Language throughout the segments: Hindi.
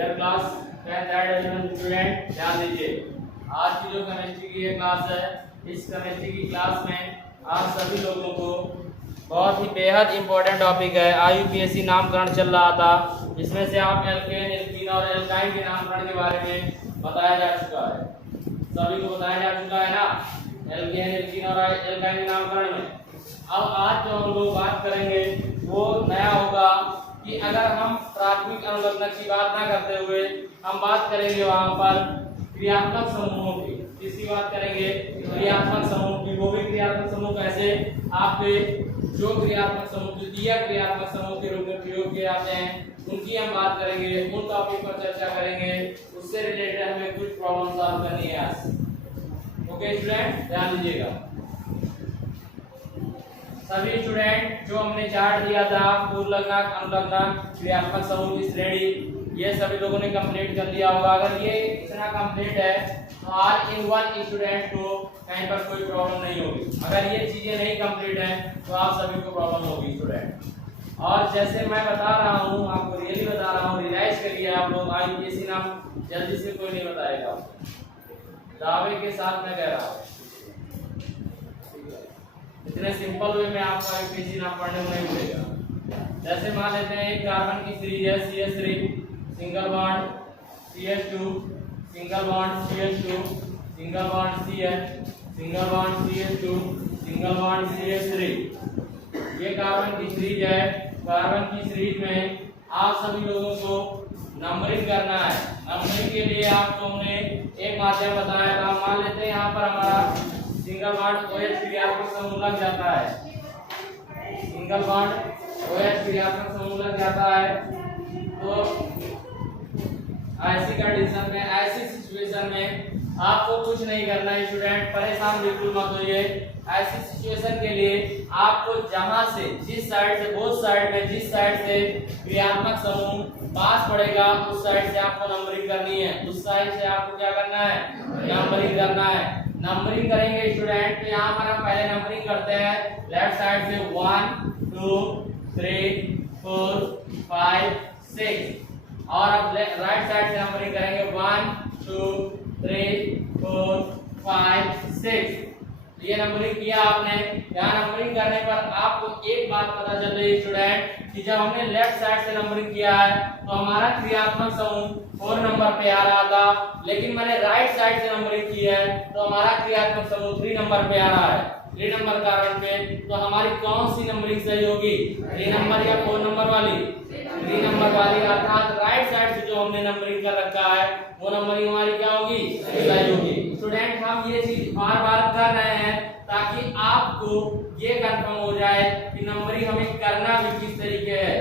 Dear class 10th element student, ध्यान दीजिए। आज की जो केमिस्ट्री की ये क्लास है, इस केमिस्ट्री की क्लास में आप सभी लोगों को बहुत ही बेहद इंपॉर्टेंट टॉपिक है। IUPAC नामकरण चल रहा था, जिसमें से आप एल्केन, एल्कीन और एल्काइन के नामकरण के बारे में बताया जा चुका है। सभी को बताया जा चुका है ना, एल्केन, एल्कीन और एल्काइन के नामकरण में। अब आज जो हम लोग बात करेंगे वो नया होगा कि अगर हम प्राथमिक अनुलग्नक की बात ना करते हुए हम बात करेंगे वहां पर क्रियात्मक समूहों की। किसकी बात करेंगे? क्रियात्मक समूह की। वो भी क्रियात्मक समूह कैसे? आपके जो क्रियात्मक समूह द्वितीय क्रियात्मक समूह के रूप में प्रयोग किए जाते हैं, उनकी हम बात करेंगे, उन टॉपिक पर चर्चा करेंगे। उससे रिलेटेड हमें कुछ प्रॉब्लम सॉल्व करनी है आज। ओके स्टूडेंट, ध्यान दीजिएगा। सभी स्टूडेंट जो हमने चार्ट दिया था पूर्वलग्नक, अनुलग्नक, क्रियात्मक समूह की श्रेणी, ये सभी लोगों ने कंप्लीट कर लिया होगा। अगर ये इतना कंप्लीट है तो ऑल इन वन स्टूडेंट को कहीं पर कोई प्रॉब्लम नहीं होगी। अगर ये चीजें नहीं कंप्लीट हैं तो आप सभी को प्रॉब्लम होगी स्टूडेंट। और जैसे मैं बता रहा हूँ, आपको रियली बता रहा हूँ, रियलाइज करिए आप लोग। IUPAC नाम जल्दी से कोई नहीं बताएगा, दावे के साथ मैं कह रहा हूँ। इतने सिंपल वे में आपको IUPAC नाम पढ़ने को नहीं मिलेगा। जैसे मान लेते हैं एक कार्बन की सीरीज है CH3, single bond CH2, single bond CH2, single bond CH, single bond CH2, single bond CH3। ये कार्बन की सीरीज है। कार्बन की सीरीज में आप सभी लोगों को नंबरिंग करना है। नंबरिंग के लिए आपको हमने एक माध्यम बताया था। मान लेते हैं यहाँ पर हमारा सिंगल बॉन्ड OH क्रियात्मक समूह लग जाता है। सिंगल बॉन्ड OH क्रियात्मक समूह लग जाता है, तो ऐसी कंडीशन में, ऐसी सिचुएशन में आपको कुछ नहीं करना है स्टूडेंट, परेशान बिल्कुल मत होइए। ऐसी सिचुएशन के लिए आपको जहां से, जिस साइड से, बोथ साइड में जिस साइड से क्रियात्मक समूह पास पड़ेगा उस साइड से आपको नंबरिंग करनी है। उस साइड से आपको क्या करना है? नंबरिंग करना है। नंबरिंग करेंगे स्टूडेंट, तो यहाँ पर हम पहले नंबरिंग करते हैं लेफ्ट साइड से 1 2 3 4 5 6, और अब राइट साइड से नंबरिंग करेंगे 1 2 3 4 5 6। ये नंबरिंग किया आपने। यहाँ नंबरिंग करने पर आपको एक बात पता चल रही है स्टूडेंट कि जब हमने लेफ्ट साइड से नंबरिंग किया है तो हमारा क्रियात्मक समूह 4 नंबर पे आ रहा था, लेकिन मैंने राइट साइड से नंबरिंग किया है तो हमारा क्रियात्मक समूह 3 नंबर पे आ रहा है। 3 नंबर कार्बन पे, तो हमारी कौन सी नंबरिंग सही होगी? 3 नंबर या 4 नंबर वाली? 3 नंबर वाली। अर्थात राइट साइड से जो हमने नंबरिंग कर रखा है वो नंबरिंग हमारी क्या होगी? सही होगी। स्टूडेंट हम ये चीज बार बार कर रहे हैं ताकि आपको ये कंफर्म हो जाए कि नंबरिंग हमें करना भी किस तरीके है।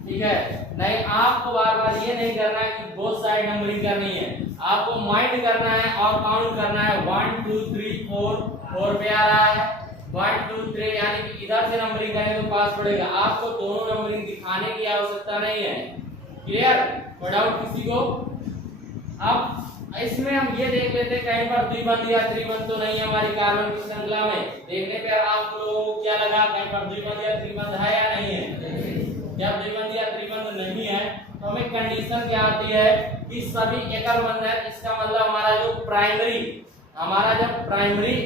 ठीक है, नहीं आपको बार बार ये नहीं करना है कि बोथ साइड नंबरिंग करनी है। आपको माइंड करना है और काउंट करना है। 1 2 3 4 पे आ रहा है, 1 2 3, यानी कि इधर से नंबरिंग करेंगे तो पास पड़ेगा। आपको दोनों नंबरिंग दिखाने की आवश्यकता नहीं है। क्लियर? नो डाउट किसी को? अब इसमें हम ये देख लेते हैं कहीं पर द्विबंध या त्रिबंध तो नहीं है हमारी कार्बन की श्रृंखला में। देखने पर आप लोगों को क्या लगा, कहीं पर द्विबंध या त्रिबंध है या नहीं है? जब द्विबंध या त्रिबंध नहीं है तो हमें कंडीशन क्या आती है कि सभी एकल बंध है। इसका मतलब हमारा जो प्राइमरी, हमारा जब प्राइमरी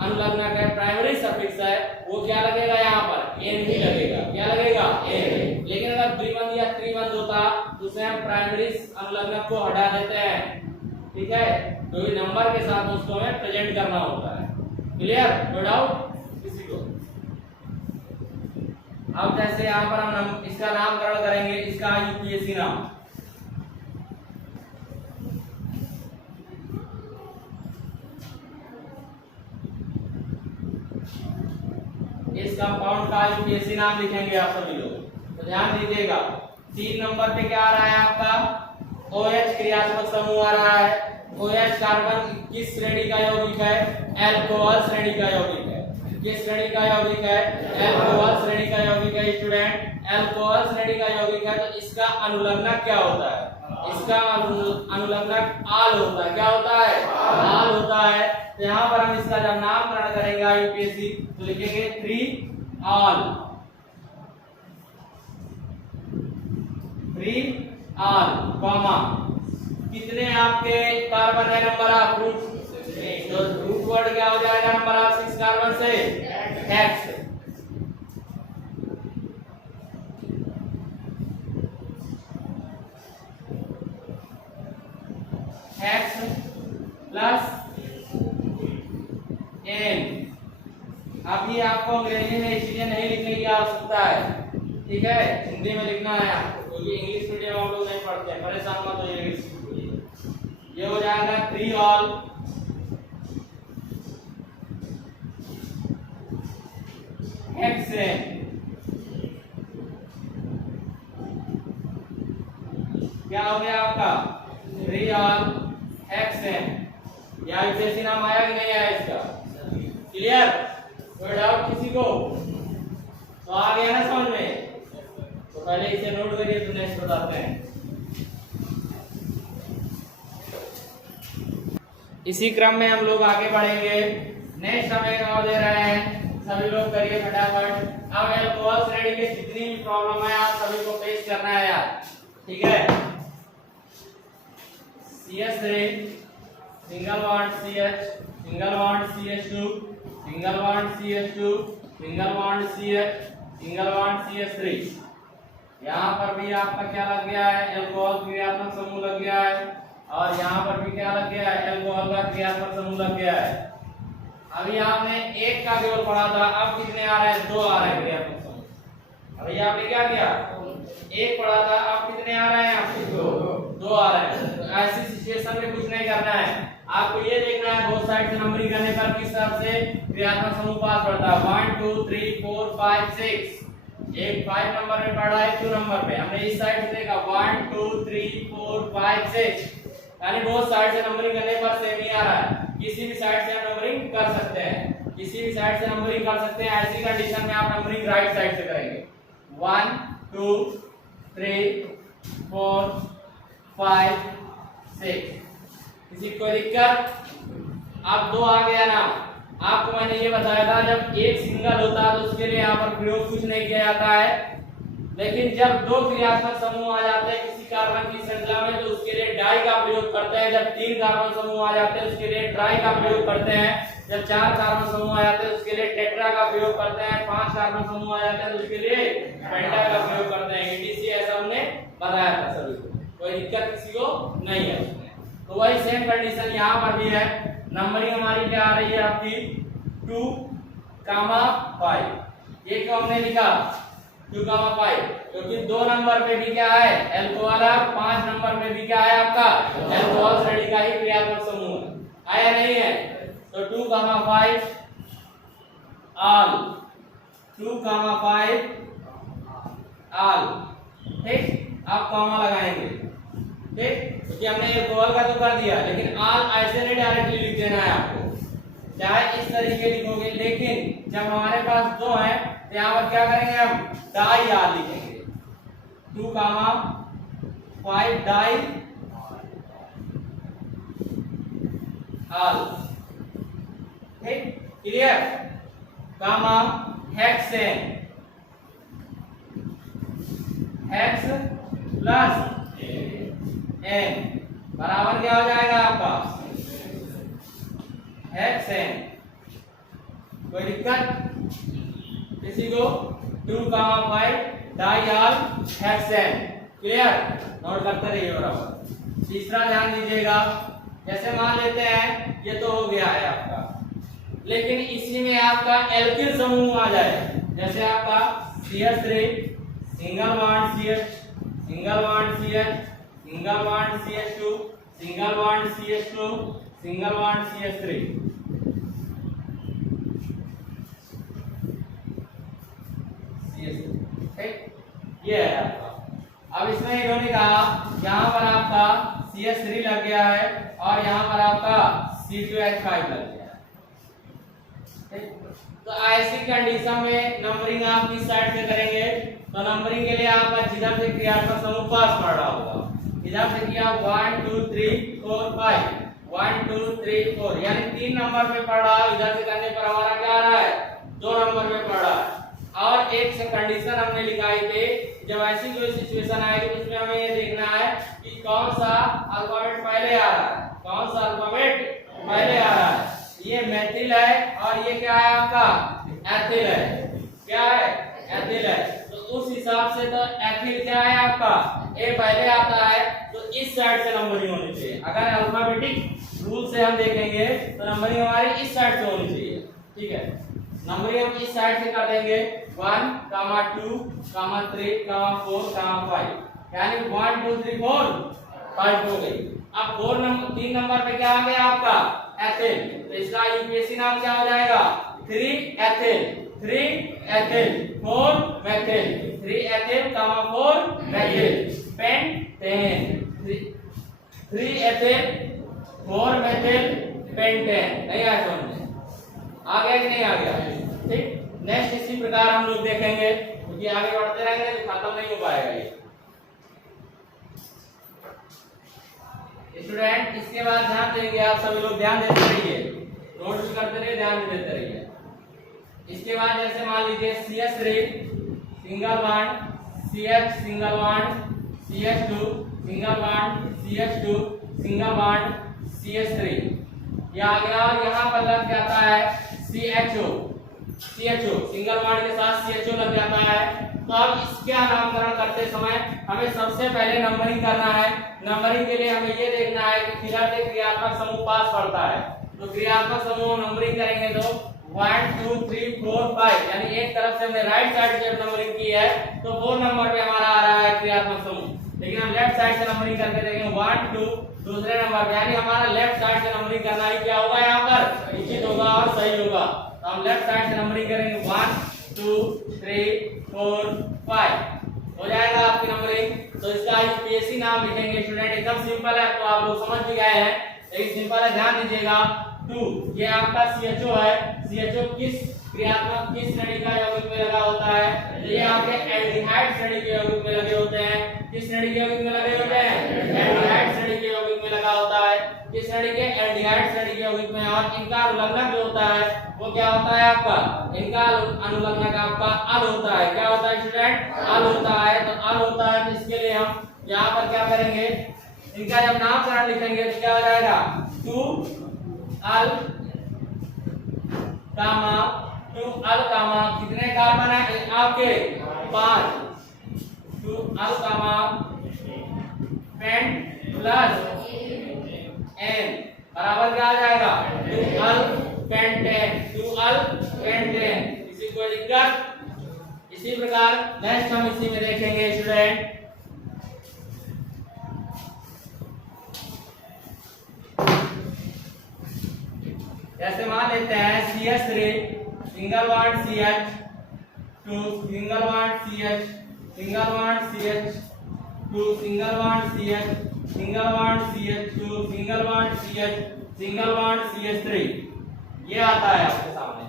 अनुलग्नक है, प्राइमरी सफिक्स है, वो क्या लगेगा? यहाँ पर एन ही लगेगा। क्या लगेगा? एन। लेकिन अगर द्विबंध या त्रिबंध होता तो उसे हम प्राइमरी अनुलग्नक को हटा देते हैं। ठीक है, तो ये नंबर के साथ उसको हमें प्रेजेंट करना होता है। क्लियर? नो डाउट किसी को? अब जैसे यहाँ पर हम इसका नामकरण करेंगे, इसका IUPAC नाम। इस कंपाउंड का IUPAC नाम लिखेंगे आप सभी लोग। तो ध्यान दीजिएगा, 3 नंबर पे क्या आ रहा है आपका? OH क्रियात्मक समूह आ रहा है। OH कार्बन किस श्रेणी का यौगिक है? अल्कोहल श्रेणी का यौगिक है। किस श्रेणी का यौगिक है? अल्कोहल श्रेणी का यौगिक है स्टूडेंट। अल्कोहल श्रेणी का यौगिक है तो इसका अनुलग्नक क्या होता है? इसका अनुलग्नक आल होता है। क्या होता है? आल होता है। तो यहाँ पर हम इसका जब नामकरण करेंगे IUPAC तो लिखेंगे 3 आल। 3 ऑल कॉमा कितने आपके कार्बन है नंबर ऑफ रूट, तो रूट वर्ड क्या हो जाएगा नंबर ऑफ 6 कार्बन से हेक्स, हेक्स प्लस एन। अभी आपको अंग्रेजी में इसलिए नहीं लिखने की आवश्यकता है, ठीक है, हिंदी में लिखना है आपको, क्योंकि इंग्लिश मीडियम हम लोग नहीं पढ़ते हैं, परेशान मत होइए। ये हो जाएगा 3 ऑल हेक्सेन, क्या हो गया आपका 3 ऑल हेक्सेन। या यूपीएससी नाम आया कि नहीं आया इसका, क्लियर, कोई डाउट किसी को, तो आ गया ना समझ में, तो पहले इसे नोट करिए तो नेक्स्ट बताते हैं। इसी क्रम में हम लोग आगे बढ़ेंगे। नेक्स्ट हमें और दे रहे हैं, सभी लोग करिए फटाफट। अब अल्कोहल श्रेणी के जितनी भी प्रॉब्लम है आप सभी को फेस करना है यार, ठीक है। CH3 single bond CH, single bond CH2, single bond CH2, single bond CH, single bond CH3। यहाँ पर भी आपका क्या लग गया है, अल्कोहल क्रियात्मक समूह लग गया है, और यहाँ पर भी क्या लग गया है, अल्कोहल का क्रियात्मक समूह लग गया है। अभी आपने एक का केवल पढ़ा था, अब कितने आ रहे हैं, 2 आ रहे हैं क्रियात्मक समूह। अभी आपने क्या किया, एक पढ़ा था, अब कितने आ रहे हैं आपके, 2 आ रहे हैं। तो ऐसी सिचुएशन में कुछ नहीं करना है, आपको ये देखना है बोथ साइड से नंबरिंग करने पर किस तरह से क्रियात्मक समूह पास पड़ता है। 1 2 3 4 5 6, एक 5 नंबर में पढ़ा है, 2 नंबर पे हमने इस साइड से देखा 1 2 3 4 5 6, यानी बोथ साइड से नंबरिंग करने पर सेम ही आ रहा है। किसी भी साइड से हम नंबरिंग कर सकते हैं, किसी भी साइड से नंबरिंग कर सकते हैं। ऐसी कंडीशन में आप नंबरिंग राइट साइड से करेंगे, 1 2 3 4 5 6। किसी को दिक्कत, अब 2 आ गया ना। आपको मैंने ये बताया था जब एक सिंगल होता है तो उसके लिए यहाँ पर प्रयोग कुछ नहीं किया जाता है, लेकिन जब 2 क्रियात्मक समूह आ जाते हैं किसी कार्बन की श्रृंखला में तो उसके लिए डाई का प्रयोग करते हैं। जब 3 कार्बन समूह आ जाते हैं उसके लिए ट्राई का प्रयोग करते हैं। जब 4 कार्बन समूह आ जाते हैं उसके लिए टेट्रा का प्रयोग करते हैं। 5 कार्बन समूह आ जाते हैं तो उसके लिए पेंटा का प्रयोग करते हैं। ETC ऐसा हमने बताया था सभी को, कोई दिक्कत किसी को नहीं है उसमें। तो वही सेम कंडीशन यहाँ पर भी है। नंबरिंग हमारी क्या आ रही है आपकी 2, 5। ये क्यों हमने लिखा 2, 5, क्योंकि 2 नंबर पे भी क्या है अल्कोहल, 5 नंबर पे भी क्या है आपका अल्कोहल श्रेणी का ही क्रियात्मक समूह आया नहीं है। तो 2, 5 ऑल, 2, 5 ऑल, ठीक। आप कॉमा लगाएंगे, ठीक, क्योंकि हमने अल्कोहल का तो कर दिया, लेकिन ऑल ऐसे नहीं डायरेक्टली लिख देना है आपको, चाहे इस तरीके लिखोगे। लेकिन जब हमारे पास 2 है तो यहाँ पर क्या करेंगे हम डाई ऑल लिखेंगे, 2, 5 डाई ऑल, ठीक, क्लियर। कामा हेक्सेन, हेक्स प्लस एन बराबर क्या हो जाएगा आपका हेक्सेन। कोई दिक्कत किसी को, 2, 5 डाइऑल हेक्सेन, क्लियर, नोट करते रहिए बराबर। तीसरा ध्यान दीजिएगा, जैसे मान लेते हैं ये तो हो गया है आपका, लेकिन इसी में आपका एल्किल समूह आ जाए, जैसे आपका CH3 single bond CH, single bond CH, single bond CH2, single bond CH2, single bond CH3, ठीक, ये है आपका। अब इसमें इन्होंने कहा यहाँ पर आपका CH3 लग गया है और यहाँ पर आपका C2H5 लग गया है, ठीक। तो ऐसी कंडीशन में नंबरिंग आप किस साइड से करेंगे, तो नंबरिंग के लिए आपका जिधर से क्रियात्मक समूह पास पड़ रहा होगा, इधर से किया 1 2 3 4 5, 1 2 3 4, यानी 3 नंबर पे पड़ रहा है। इधर से करने पर हमारा क्या आ रहा है 2 नंबर पे पड़ रहा है। और एक से कंडीशन हमने लिखाई थी, जब ऐसी कोई सिचुएशन आएगी तो उसमें हमें ये देखना है कौन सा अल्फाबेट पहले आ रहा है, कौन सा अल्फाबेट पहले आ रहा है। ये मेथिल है और ये क्या है आपका एथिल है, क्या है एथिल है। तो उस हिसाब से तो एथिल क्या है आपका ए पहले आता है, तो इस साइड से नंबरिंग होनी चाहिए। अगर अल्फाबेटिक रूल से हम देखेंगे तो नंबरिंग हमारी इस साइड से होनी चाहिए, ठीक है। नंबरिंग हम इस साइड से कर देंगे 1, 2, 3, 4, 5, यानी 1 2 3 4 5 हो गई। अब 3 नंबर पे क्या आ गया आपका एथिल, तो इसका यूपीएससी नाम क्या हो जाएगा 3 ethyl, 4 methyl, 3 ethyl 4 methyl, pentane, 3 ethyl 4 methyl pentane. नहीं आया समझ में, आ गया कि नहीं आ गया, ठीक। नेक्स्ट इसी प्रकार हम लोग देखेंगे, क्योंकि आगे बढ़ते रहेंगे तो खत्म नहीं हो पाएगा ये स्टूडेंट। इसके बाद ध्यान देंगे, आप सभी लोग ध्यान देते रहिए, नोट भी करते रहिए, ध्यान भी देते रहिए। इसके बाद जैसे मान लीजिए CH3 single bond, CH single bond, CH2 single bond, CH2 single bond, CH3 ये आ गया। और यहाँ पर लग जाता है CHO सिंगल बॉन्ड के साथ CHO लग जाता है। तो अब इसका नामकरण करते समय हमें सबसे पहले नंबरिंग करना है। नंबरिंग के लिए हमें ये देखना है कि क्रियात्मक समूह पास पड़ता है, तो क्रियात्मक समूह नंबरिंग करेंगे तो 1 2 3 4 5, यानी एक तरफ से हमने राइट साइड से नंबरिंग की है तो 4 नंबर पे हमारा आ रहा है क्रियात्मक समूह। लेकिन हम लेफ्ट साइड से नंबरिंग करके देखेंगे 1 2 दूसरे नंबर पे, यानी हमारा लेफ्ट साइड से नंबरिंग करना ही क्या होगा यहाँ पर निश्चित होगा और सही होगा। तो हम लेफ्ट साइड से नंबरिंग करेंगे 1 2 3 4 5 हो जाएगा आपकी नंबरिंग। तो इसका यूपीएससी नाम लिखेंगे स्टूडेंट, एकदम सिंपल है, तो आप लोग समझ भी गए हैं, लेकिन सिंपल है, ध्यान दीजिएगा। 2 ये आपका CHO है, CHO किस क्रियात्मक किस श्रेणी का यौगिक में लगा होता है, तो ये आपके एल्डिहाइड श्रेणी के यौगिक में लगे होते हैं। किस श्रेणी के यौगिक में लगे होते हैं, एल्डिहाइड श्रेणी के यौगिक में लगा होता है। किस श्रेणी के, एल्डिहाइड श्रेणी के यौगिक में। और इनका अनुलग्नक जो होता है वो क्या होता है आपका, इनका अनुलग्नक आपका अल होता है। क्या होता है स्टूडेंट, अल होता है। तो अल होता है, तो इसके लिए हम यहाँ पर क्या करेंगे, इनका जब नामकरण लिखेंगे तो क्या हो जाएगा 2 अल कामा 2 अल कामा कितने कार्बन है आपके 5, 2 अल कामा पेंट प्लस एन बराबर क्या आ जाएगा 2 अल पेंटेन, 2 अल पेंटेन। इसी को दिक्कत। इसी प्रकार नेक्स्ट हम इसी में देखेंगे स्टूडेंट, जैसे मान लेते हैं CH3 single bond CH2 single bond CH single bond CH2 single bond CH single bond CH2 single bond CH single bond CH3 ये आता है आपके सामने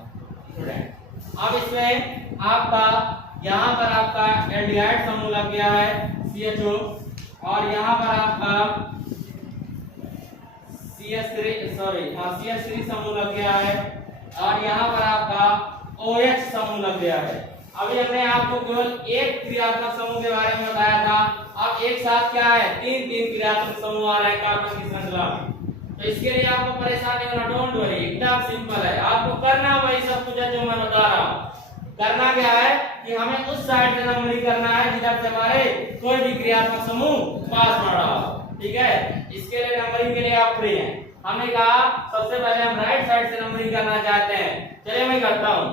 स्टूडेंट। अब इसमें आपका यहाँ पर आपका एल्डिहाइड समूह लग गया है CHO, और यहाँ पर आपका CH3 समूह लग गया है, और यहाँ पर आपका OH समूह लग गया है। अभी हमने आपको केवल एक क्रियात्मक समूह के बारे में बताया था, अब एक साथ क्या है 3 क्रियात्मक समूह आ रहे हैं कार्बन की श्रृंखला में। तो इसके लिए आपको परेशान नहीं होना, डोंट वरी, एकदम सिंपल है। आपको करना वही सब कुछ है जो मैं बता रहा हूँ। करना क्या है कि हमें उस साइड से नंबरिंग करना है जिधर से हमारे कोई भी क्रियात्मक समूह पास पड़ रहा हो, ठीक है। इसके लिए नंबरिंग के लिए आप फ्री हैं। हमने कहा सबसे पहले हम राइट साइड से नंबरिंग करना चाहते हैं, चलिए मैं करता हूँ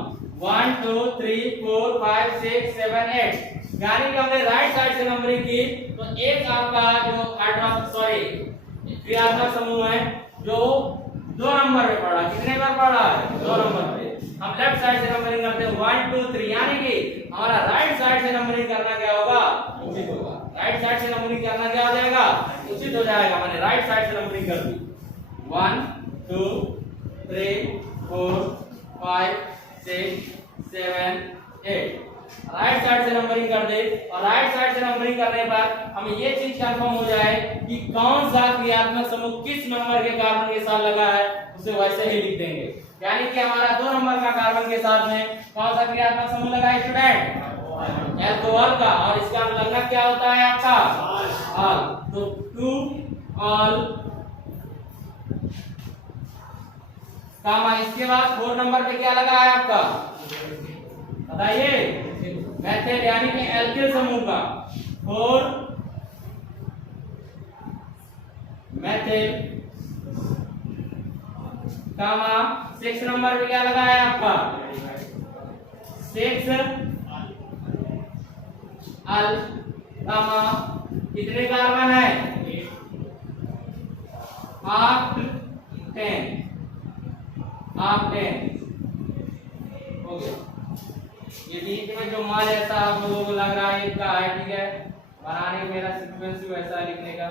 1 2 3 4 5 6 7 8, यानी कि हमने राइट साइड से नंबरिंग की। तो एक आपका जो क्रियात्मक समूह है जो 2 नंबर पे पड़ा, कितने पर पड़ा है 2 नंबर पे। हम लेफ्ट साइड से नंबरिंग करते हैं 1 2 3, यानी कि हमारा राइट साइड से नंबरिंग करना क्या होगा उचित होगा। राइट साइड से नंबरिंग करना क्या हो जाएगा उचित हो जाएगा। मैंने राइट साइड से नंबरिंग कर दी 1 2 3 4 5 6 7 8, राइट साइड से नंबरिंग कर दे। और राइट साइड से नंबरिंग करने पर हमें ये चीज कंफर्म हो जाए कि कौन सा क्रियात्मक समूह किस नंबर के कार्बन के साथ लगा है, उसे वैसे ही लिख देंगे। यानी कि हमारा 2 नंबर का कार्बन के साथ में कौन सा क्रियात्मक समूह लगा है स्टूडेंट, अल्कोहल का, और इसका अनुलग्नक क्या होता है आपका अल। तो टू ऑल कामा, इसके बाद 4 नंबर पे क्या लगा है आपका बताइए, मेथड यानी कि एल्किल समूह का 4 मेथड कामा 6 नंबर पे क्या लगा है आपका 6 अल कामा कितने कार्बन है 8 10 हो गया। ये बीच में जो मान ऐसा आप लोगों को लग रहा है इसका है, ठीक है, बनाने का मेरा सीक्वेंस भी वैसा लिखने का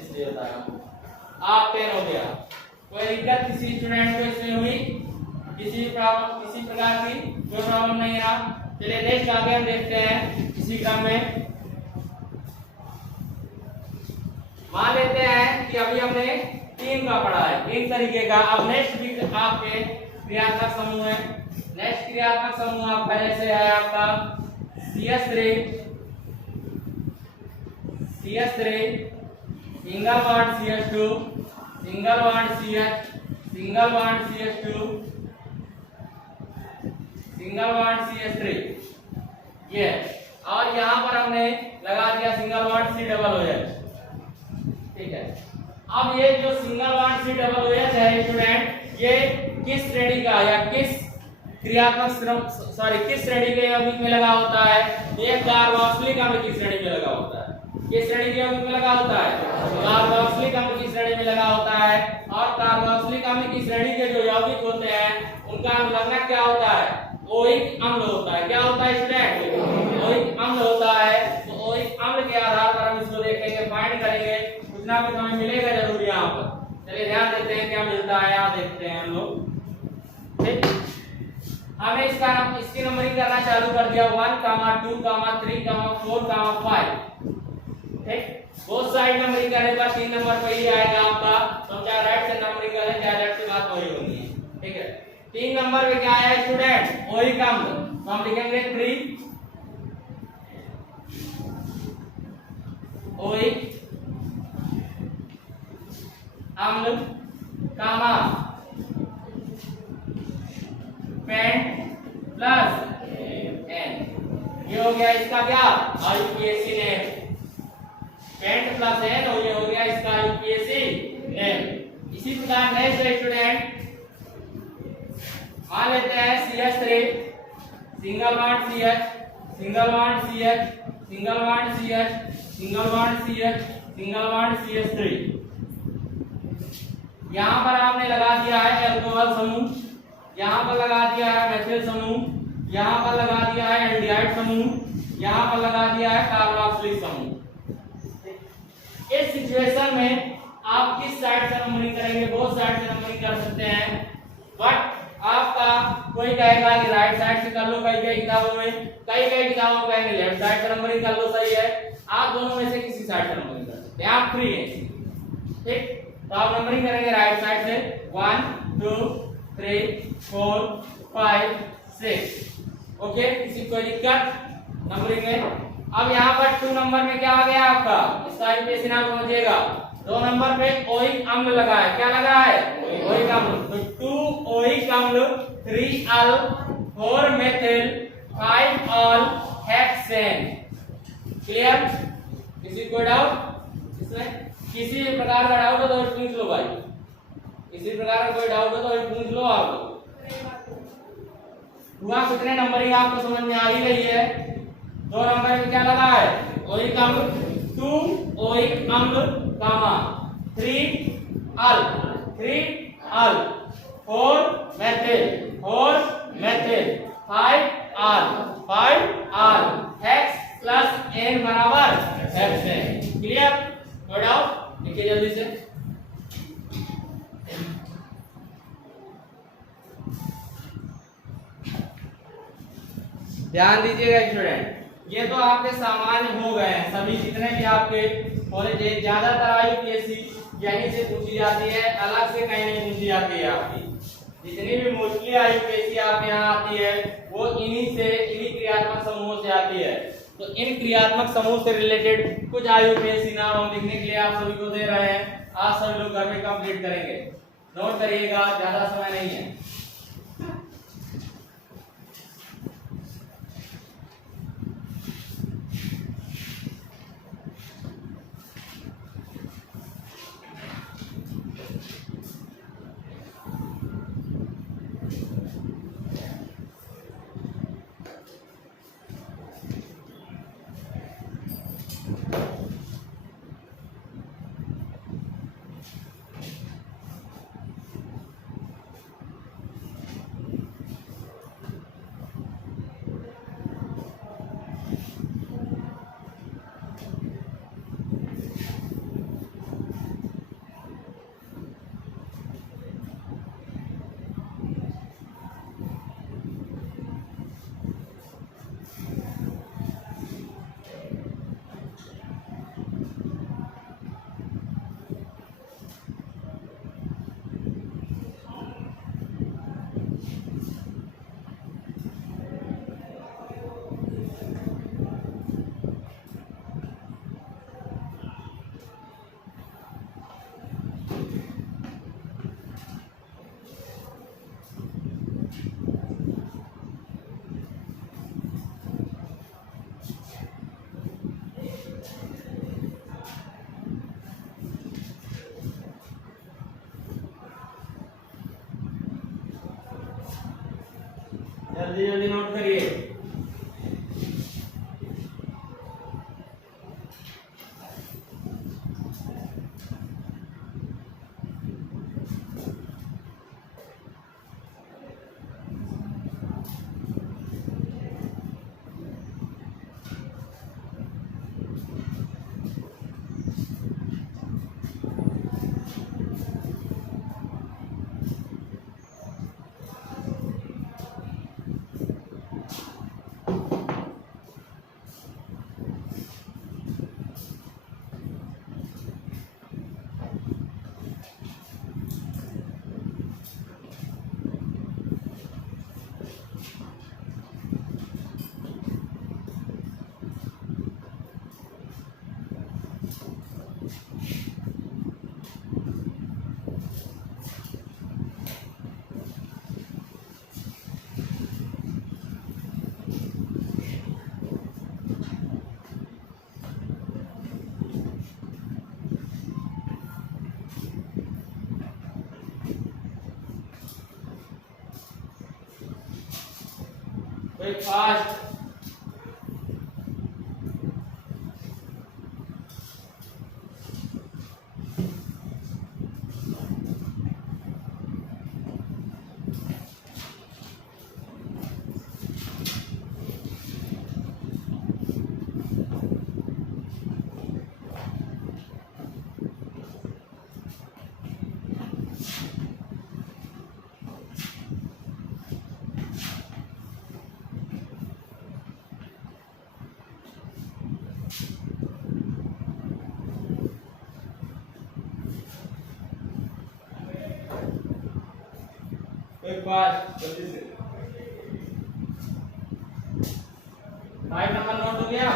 इसलिए बताया। आप 10 हो गया। कोई दिक्कत किसी स्टूडेंट को इसमें हुई, किसी प्रॉब्लम किसी प्रकार की कोई प्रॉब्लम नहीं है? चलिए नेक्स्ट आगे हम देखते हैं इसी क्रम में। मान लेते हैं कि अभी हमने 3 का पढ़ा है 3 तरीके का। अब नेक्स्ट भी आपके क्रियात्मक समूह है। नेक्स्ट क्रियात्मक समूह आप पहले से है आपका CH3 single bond CH2 single bond CH single bond CH2 single bond CH3 ये, और यहां पर हमने लगा दिया single bond C double OH, ठीक है। अब ये जो single bond C double OH है स्टूडेंट, ये किस श्रेणी का या किस क्रियात्मक किस श्रेणी के यौगिक में लगा होता है? ये कार्बोक्सिलिक अम्ल की श्रेणी में लगा होता है। किस श्रेणी के यौगिक में लगा होता है? कार्बोक्सिलिक अम्ल की श्रेणी में लगा होता है। और कार्बोक्सिलिक अम्ल की श्रेणी के जो यौगिक होते हैं उनका अम्लक क्या होता है? ओइक अम्ल होता है। क्या होता है स्टूडेंट? ओइक अम्ल होता है। तो ओइक अम्ल के आधार पर हम इसको देखेंगे, फाइंड करेंगे, कुछ ना कुछ हमें मिलेगा जरूर यहाँ पर। चलिए ध्यान देते हैं क्या मिलता है, यहाँ देखते हैं हम लोग, ठीक। हमने इसकी नंबरिंग करना चालू कर दिया 1, 2, 3, 4, 5, ठीक। बोथ साइड नंबरिंग करने पर 3 नंबर पे ही आएगा आपका। तो हम चाहे राइट से नंबरिंग करें चाहे लेफ्ट से, बात वही होगी, ठीक है। 3 नंबर पे क्या है स्टूडेंट? ओइक अम्ल। तो हम लिखेंगे 3 ओइक अम्ल कामा पेंट प्लस एन, ये हो गया इसका क्या IUPAC name, pent plus ane, और ये हो गया इसका IUPAC नेम। इसी प्रकार नेक्स्ट स्टूडेंट मान लेते हैं CH3 single bond CH single bond CH single bond CH single bond CH single bond CH3। यहां पर आपने लगा दिया है अल्कोहल समूह, यहां पर लगा दिया है मेथिल समूह, यहां पर लगा दिया है एल्डिहाइड समूह, यहां पर लगा दिया है कार्बोक्सिलिक समूह। इस सिचुएशन में आप किस साइड से नंबरिंग करेंगे? बोथ साइड से नंबरिंग कर सकते हैं, बट आपका कोई कहेगा कि राइट साइड से कर लो, कई किताबों में, कई किताबों में कहेंगे लेफ्ट साइड से नंबरिंग कर लो, सही है। आप दोनों में से किसी साइड से नंबरिंग कर सकते हैं, आप फ्री हैं, ठीक। तो आप नंबरिंग करेंगे राइट साइड से 1 2 3 4 5 6, ओके। किसी कोई दिक्कत नंबरिंग में? अब यहाँ पर 2 नंबर में क्या आ गया आपका? इसका IUPAC नाम समझिएगा। 2 नंबर पे ओइक अम्ल लगा है। क्या लगा है? ओइक अम्ल। तो 2 ओइक अम्ल 3 अल 4 मेथिल 5 ऑल हेक्सेन। क्लियर? किसी को डाउट इसमें? किसी प्रकार का डाउट हो तो पूछ लो भाई, किसी प्रकार का कोई डाउट हो तो पूछ लो आप लोग। हुआ कितने नंबरिंग आपको समझ में आ ही रही है? 2 नंबर में क्या लगा है? ओइक अम्ल 2 ओइक अम्ल कामा 3 अल 4 मेथिल 5 अल हेक्स प्लस एन बराबर हेक्सेन। क्लियर? कोई डाउट? लिखिए जल्दी से। ध्यान दीजिएगा स्टूडेंट, ये तो आपके सामान्य हो गए हैं सभी जितने भी आपके कॉलेज है। ज्यादातर IUPAC यहीं से पूछी जाती है, अलग से कहीं नहीं पूछी जाती है आपकी। जितनी भी मोस्टली IUPAC आप यहाँ आती है वो इन्हीं क्रियात्मक समूहों से आती है। तो इन क्रियात्मक समूह से रिलेटेड कुछ आईयूपीएसी नाम हम लिखने के लिए आप सभी को दे रहे हैं। आज सभी लोग घर में कंप्लीट करेंगे। नोट करिएगा, ज्यादा समय नहीं है। जल्दी जल्दी नोट करिए। फास्ट जल्दी से 5 नंबर नोट हो गया।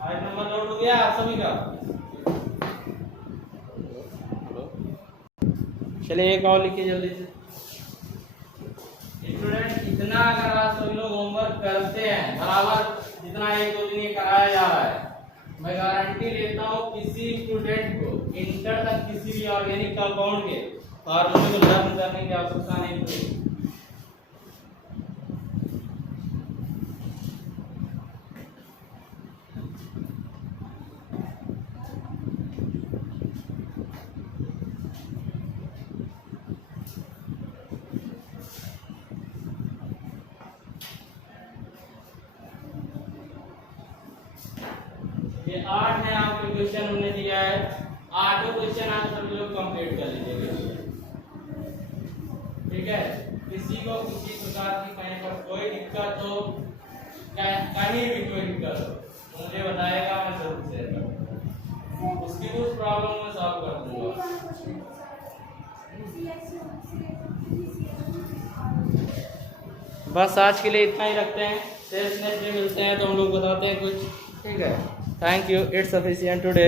5 नंबर नोट हो गया आप सभी का। चलिए एक और लिखिए जल्दी से। स्टूडेंट इतना अगर आप सभी लोग होमवर्क करते हैं बराबर जितना एक दो दिन ये कराया जा रहा है, मैं गारंटी लेता हूँ किसी स्टूडेंट को इंटर तक किसी भी ऑर्गेनिक कंपाउंड के फार्मूले को लर्न करने की आवश्यकता नहीं पड़ेगी। ये 8 है आपके क्वेश्चन हमने दिया है। 8 क्वेश्चन आप सभी लोग कंप्लीट कर लीजिएगा। ठीक है, किसी को किसी प्रकार की कहीं पर कोई दिक्कत हो, कहीं भी कोई दिक्कत हो मुझे बताएगा, मैं जरूर शेयर करूंगा। उसकी उस प्रॉब्लम को सॉल्व कर दूंगा। बस आज के लिए इतना ही रखते हैं। सेल्स नेक्स्ट डे मिलते हैं तो हम लोग बताते हैं कुछ। ठीक है, thank you, it's sufficient today.